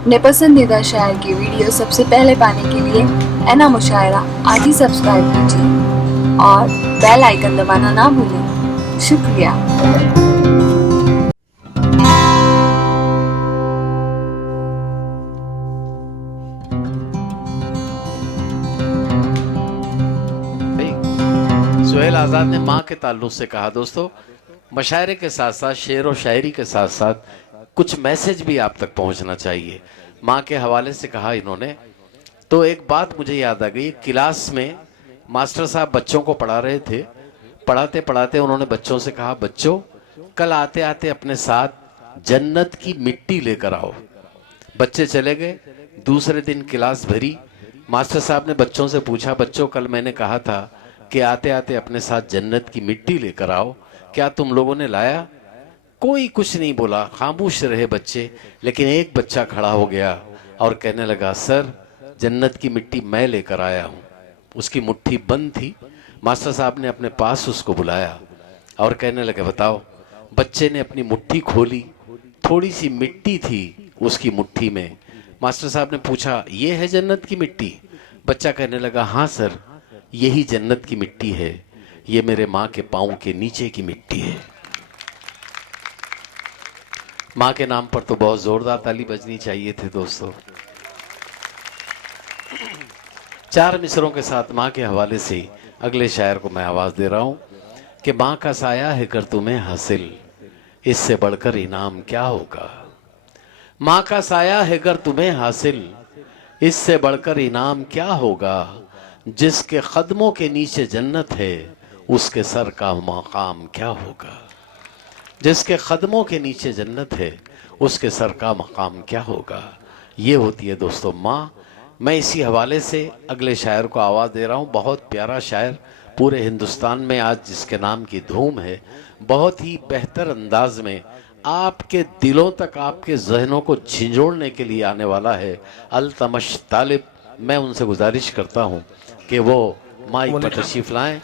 अपने पसंदीदा शायर की वीडियो सबसे पहले पाने के लिए एना मुशायरा आज ही सब्सक्राइब कीजिए और बेल आइकन दबाना ना भूलें। शुक्रिया। सुहेल आज़ाद ने माँ के ताल्लुक से कहा। दोस्तों, मशायरे के साथ साथ शेर और शायरी के साथ साथ कुछ मैसेज भी आप तक पहुंचना चाहिए। माँ के हवाले से कहा इन्होंने, तो एक बात मुझे याद आ गई। क्लास में मास्टर साहब बच्चों को पढ़ा रहे थे। पढ़ाते पढ़ाते उन्होंने बच्चों से कहा, बच्चों कल आते आते अपने साथ जन्नत की मिट्टी लेकर आओ। बच्चे चले गए। दूसरे दिन क्लास भरी। मास्टर साहब ने बच्चों से पूछा, बच्चों कल मैंने कहा था कि आते आते अपने साथ जन्नत की मिट्टी लेकर आओ, क्या तुम लोगों ने लाया? कोई कुछ नहीं बोला, खामोश रहे बच्चे। लेकिन एक बच्चा खड़ा हो गया और कहने लगा, सर जन्नत की मिट्टी मैं लेकर आया हूँ। उसकी मुट्ठी बंद थी। मास्टर साहब ने अपने पास उसको बुलाया और कहने लगे, बताओ। बच्चे ने अपनी मुट्ठी खोली, थोड़ी सी मिट्टी थी उसकी मुट्ठी में। मास्टर साहब ने पूछा, ये है जन्नत की मिट्टी? बच्चा कहने लगा, हाँ सर, यही जन्नत की मिट्टी है, ये मेरे माँ के पाँव के नीचे की मिट्टी है। माँ के नाम पर तो बहुत जोरदार ताली बजनी चाहिए थी दोस्तों। चार मिसरों के साथ माँ के हवाले से अगले शायर को मैं आवाज दे रहा हूं कि माँ का साया है कर तुम्हें हासिल, इससे बढ़कर इनाम क्या होगा। माँ का साया है कर तुम्हें हासिल, इससे बढ़कर इनाम क्या होगा। जिसके कदमों के नीचे जन्नत है, उसके सर का मकाम क्या होगा। जिसके कदमों के नीचे जन्नत है, उसके सर का मकाम क्या होगा। ये होती है दोस्तों माँ। मैं इसी हवाले से अगले शायर को आवाज़ दे रहा हूँ। बहुत प्यारा शायर, पूरे हिंदुस्तान में आज जिसके नाम की धूम है। बहुत ही बेहतर अंदाज में आपके दिलों तक, आपके जहनों को झिंझोड़ने के लिए आने वाला है अल्तमश तालिब। मैं उनसे गुजारिश करता हूँ कि वो माइक पर तशरीफ लाएं।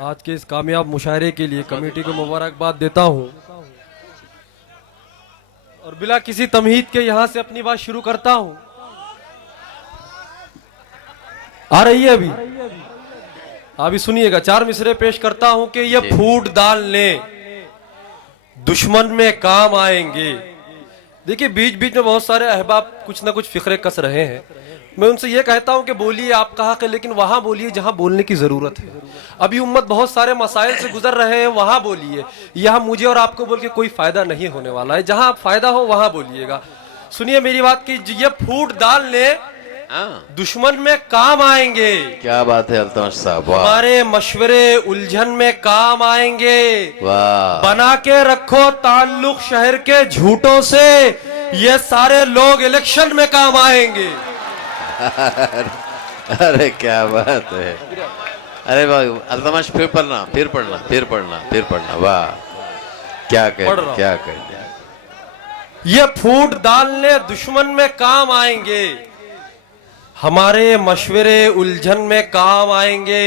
आज के इस कामयाब मुशायरे के लिए कमेटी को मुबारकबाद देता हूं और बिला किसी तमहीद के यहां से अपनी बात शुरू करता हूं। आ रही है अभी सुनिएगा। चार मिसरे पेश करता हूं कि ये फूट डालने दुश्मन में काम आएंगे। देखिए, बीच बीच में बहुत सारे अहबाब कुछ ना कुछ फिक्रे कस रहे हैं। मैं उनसे ये कहता हूं कि बोलिए आप कहा के, लेकिन वहां बोलिए जहां बोलने की जरूरत है। अभी उम्मत बहुत सारे मसाइल से गुजर रहे हैं, वहां बोलिए। यहां मुझे और आपको बोल के कोई फायदा नहीं होने वाला है। जहां फायदा हो वहां बोलिएगा। सुनिए मेरी बात की, ये फूट डालने दुश्मन में काम आएंगे। क्या बात है अल्तमश साहब, हमारे मशवरे उलझन में काम आएंगे। वाह। बना के रखो ताल्लुक शहर के झूठों से, ये सारे लोग इलेक्शन में काम आएंगे। अरे क्या बात है। अरे वाह अल्तमश, फिर पढ़ना, फिर पढ़ना, फिर पढ़ना, फिर पढ़ना। वाह, क्या कह, क्या कह। ये फूट डालने दुश्मन में काम आएंगे, हमारे मशवरे उलझन में काम आएंगे।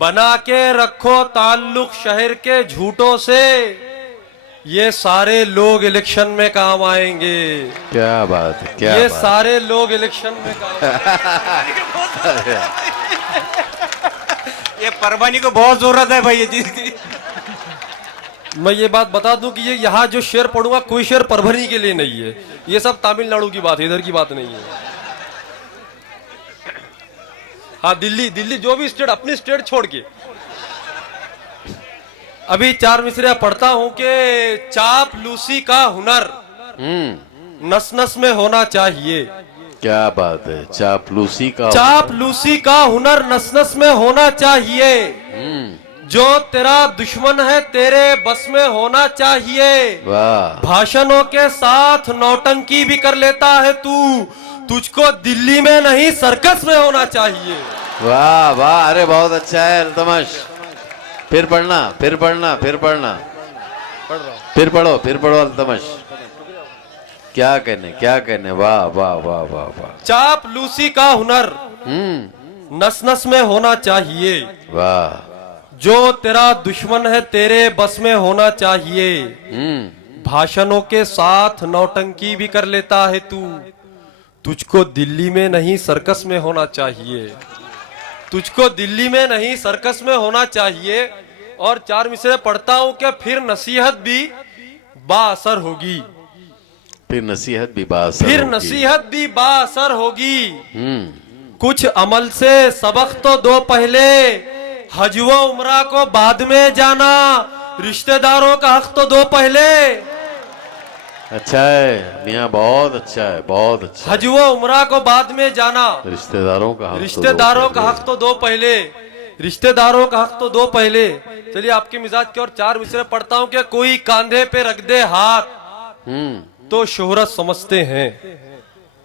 बना के रखो ताल्लुक शहर के झूठों से, ये सारे लोग इलेक्शन में काम आएंगे। क्या बात है, क्या ये बात। सारे लोग इलेक्शन में काम आएंगे। ये परवानी को बहुत जरूरत है भाई ये। मैं ये बात बता दूं कि ये यहाँ जो शेर पढ़ूंगा, कोई शेर परभनी के लिए नहीं है। ये सब तमिलनाडु की बात है, इधर की बात नहीं है। हाँ, दिल्ली जो भी स्टेट, अपनी स्टेट छोड़ के। अभी चार मिसरे पढ़ता हूं कि चापलूसी का हुनर नस नस में होना चाहिए। क्या बात है, चापलूसी का हुनर नस नस में होना चाहिए। जो तेरा दुश्मन है तेरे बस में होना चाहिए। वाह। भाषणों के साथ नौटंकी भी कर लेता है तू, तुझको दिल्ली में नहीं सर्कस में होना चाहिए। वाह वाह, अरे बहुत अच्छा है अल्तमश। फिर पढ़ना, फिर पढ़ना, फिर पढ़ना, फिर पढ़ो अल्तमश। क्या कहने। वाह वाह वाह वाह वाह। चापलूसी का हुनर नस नस में होना चाहिए। वाह। जो तेरा दुश्मन है तेरे बस में होना चाहिए। भाषणों के साथ नौटंकी भी कर लेता है तू। तुझको दिल्ली में नहीं सर्कस में होना चाहिए, तुझको दिल्ली में नहीं सर्कस में होना चाहिए। और 4 मिसरे पढ़ता हूं कि फिर नसीहत भी बाअसर होगी, फिर नसीहत भी बाअसर फिर होगी। नसीहत भी बाअसर होगी। कुछ अमल से सबक तो दो पहले, हज व उम्रा को बाद में जाना, रिश्तेदारों का हक तो दो पहले। अच्छा है मियाँ, बहुत अच्छा है, बहुत अच्छा है। हज व उम्रा को बाद में जाना, रिश्तेदारों का हक तो रिश्तेदारों दो का पहले। हक तो दो पहले, रिश्तेदारों का हक तो दो पहले। चलिए आपके मिजाज के और 4 मिसरे पढ़ता हूं कि कोई कांधे पे रख दे हाथ तो शोहरत समझते हैं,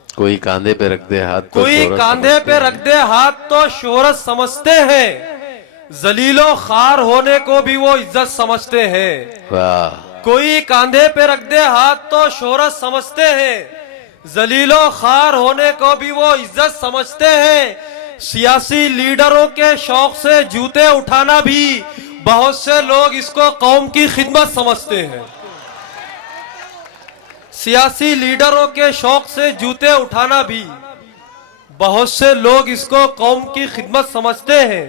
कोई कांधे पे रख दे हाथ तो कोई शोहरत कांधे समझते पे हैं। रख दे हाथ तो शोहरत समझते हैं, जलीलो खार होने को भी वो इज्जत समझते हैं। वाह, कोई कांधे पे रख दे हाथ तो शोहरत समझते हैं, जलीलो खार होने को भी वो इज्जत समझते हैं। सियासी लीडरों के शौक से जूते उठाना भी बहुत से लोग इसको कौम की खिदमत समझते हैं। सियासी लीडरों के शौक से जूते उठाना भी बहुत से लोग इसको कौम की खिदमत समझते हैं।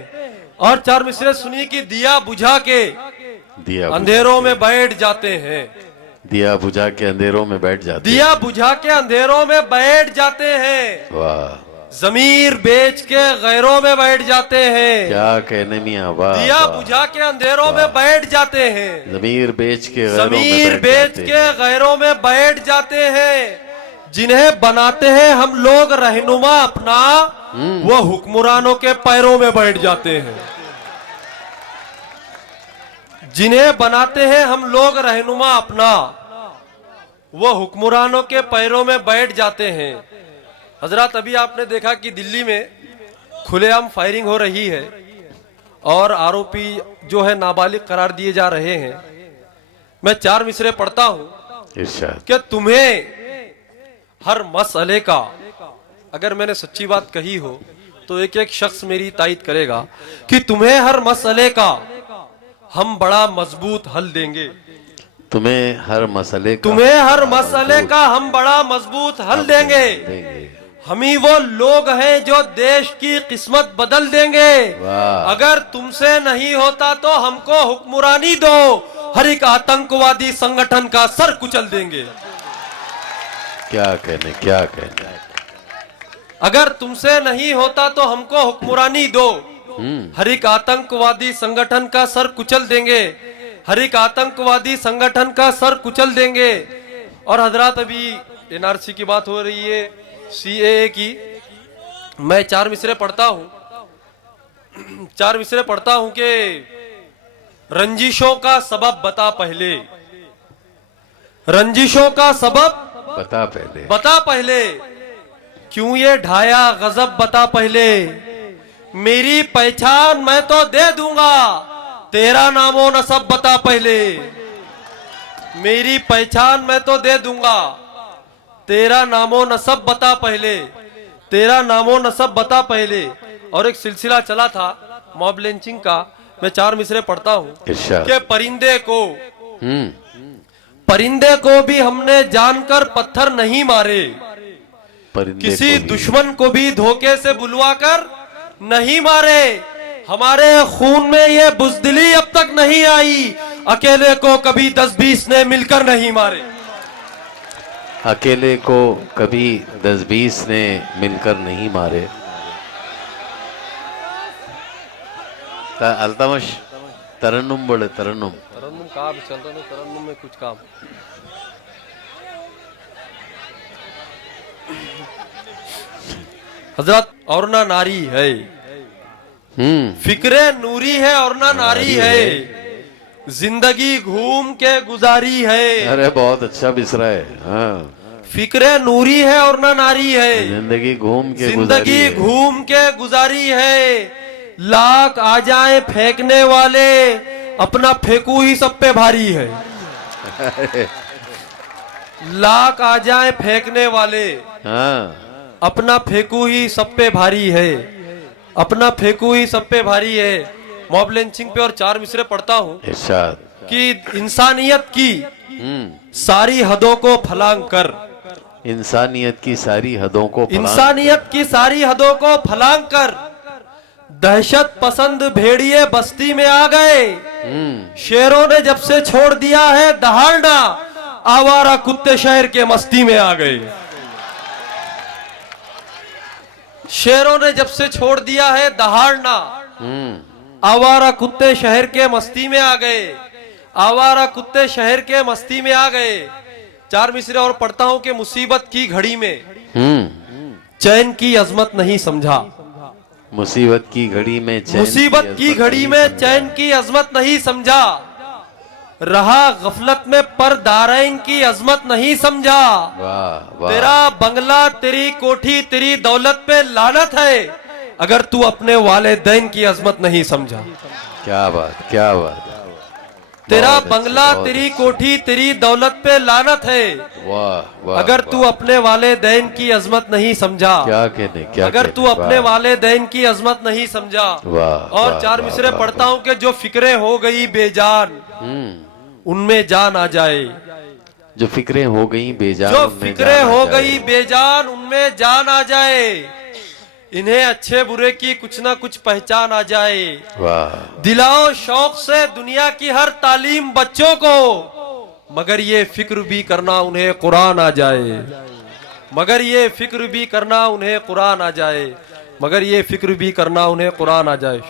और 4 मिसरे सुनिए कि दिया बुझा के दिया अंधेरों में बैठ जाते हैं, दिया बुझा के अंधेरों में बैठ जाते दिया बुझा के अंधेरों में बैठ जाते हैं, हैं। वाह, जमीर बेच के गैरों में बैठ जाते हैं, क्या कहने मियाँ, वाह। दिया वाह। बुझा के अंधेरों में बैठ जाते हैं, जमीर बेच के गैरों में जमीर बैठ बेच जाते के हैं। गैरों में बैठ जाते हैं। जिन्हें बनाते हैं हम लोग रहनुमा अपना, वो हुक्मरानों के पैरों में बैठ जाते हैं। जिन्हें बनाते हैं हम लोग रहनुमा अपना, वो हुक्मरानों के पैरों में बैठ जाते हैं। हजरत अभी आपने देखा कि दिल्ली में खुलेआम फायरिंग हो रही है और आरोपी जो है नाबालिग करार दिए जा रहे हैं। मैं 4 मिसरे पढ़ता हूं इरशाद। कि तुम्हें हर मसले का, अगर मैंने सच्ची बात कही हो तो एक एक शख्स मेरी तायद करेगा कि तुम्हें हर मसले का हम बड़ा मजबूत हल देंगे, तुम्हें हर मसले का, तुम्हें हर मसले का हम बड़ा मजबूत हल देंगे। हम ही वो लोग हैं जो देश की किस्मत बदल देंगे। वाह। अगर तुमसे नहीं होता तो हमको हुक्मरानी दो, हर एक आतंकवादी संगठन का सर कुचल देंगे। क्या कहने, क्या कहने। अगर तुमसे नहीं होता तो हमको हुक्मरानी दो, हर एक आतंकवादी संगठन का सर कुचल देंगे, हर एक आतंकवादी संगठन का सर कुचल देंगे। और हजरात अभी एनआरसी की बात हो रही है, सीएए की। मैं 4 मिसरे पढ़ता हूं, 4 मिसरे पढ़ता हूं कि रंजिशों का सबब बता पहले, रंजिशों का सबब बता पहले, बता पहले, क्यों ये ढाया गजब बता पहले। मेरी पहचान मैं तो दे दूंगा, तेरा नामो नसब बता पहले। मेरी पहचान मैं तो दे दूंगा, तेरा नामो नसब बता पहले, तेरा नामो नसब बता पहले। और एक सिलसिला चला था मॉब लिंचिंग का, मैं 4 मिसरे पढ़ता हूं इरशाद। कि परिंदे को भी हमने जानकर पत्थर नहीं मारे, परिंदे किसी को भी। दुश्मन को भी धोखे से बुलवाकर नहीं मारे। हमारे खून में ये बुज़दिली अब तक नहीं आई, अकेले को कभी 10-20 ने मिलकर नहीं मारे। अकेले को कभी 10-20 ने मिलकर नहीं मारे। अल्तमश तरन्नुम बोले, तरन्नुम। तरन्नुम कहाँ भी चल रहा है, तरन्नुम में कुछ काम। हजरत और ना नारी है, फिक्रे नूरी है और ना नारी है, जिंदगी घूम के गुजारी है। अरे बहुत अच्छा बिसरा है। हाँ, फिक्रे नूरी है और ना नारी है, जिंदगी घूम के गुजारी जिंदगी है। घूम के गुजारी है। लाख आ जाए फेंकने वाले, अपना फेंकू ही सब पे भारी है। लाख आ जाए फेंकने वाले, हाँ, अपना फेंकू ही सब पे भारी है, अपना फेंकू ही सब पे भारी है। मॉब लिंचिंग पे और 4 मिसरे पढ़ता हूँ इरशाद। कि इंसानियत की हम्म। सारी हदों को फलांग कर, इंसानियत की सारी हदों को इंसानियत की सारी हदों को फलांग कर, दहशत पसंद भेड़िए बस्ती में आ गए। शेरों ने जब से छोड़ दिया है दहाड़ना, आवारा कुत्ते शहर के मस्ती में आ गए। शेरों ने जब से छोड़ दिया है दहाड़ना, आवारा कुत्ते शहर के मस्ती में आ गए। आवारा कुत्ते शहर के मस्ती में आ गए। 4 मिसरे और पढ़ता हूं कि मुसीबत की घड़ी में चैन की अजमत नहीं समझा। मुसीबत की घड़ी में चैन मुसीबत की घड़ी में चैन की अजमत नहीं समझा। रहा गफलत में पर दारैन की अजमत नहीं समझा। वाह वाह। तेरा बंगला, तेरी कोठी, तेरी दौलत पे लानत है अगर तू अपने वालिदैन की अजमत नहीं समझा। क्या बात, क्या बात। तेरा बहुत अच्छी, बंगला, बहुत तेरी अच्छी। कोठी, तेरी दौलत पे लानत है वाह वाह। अगर तू वाह। अपने वालिदैन की अजमत नहीं समझा। क्या कहने, क्या अगर कहने, तू अपने वाह। वालिदैन की अजमत नहीं समझा। वाह, और वाह, 4 वाह, मिसरे वाह, पढ़ता हूं कि जो फिक्रें हो गई बेजान, उनमें जान आ जाए। जो फिक्रें हो गई बेजान, जो उनमें फिक्रें जान आ हो जाए। गई बेजान, उनमें जान आ जाए। इन्हें अच्छे बुरे की कुछ ना कुछ पहचान आ जाए। वाह। दिलाओ शौक से दुनिया की हर तालीम बच्चों को, मगर ये फिक्र भी करना उन्हें कुरान आ जाए। मगर ये फिक्र भी करना उन्हें कुरान आ जाए। मगर ये फिक्र भी करना उन्हें कुरान आ जाए।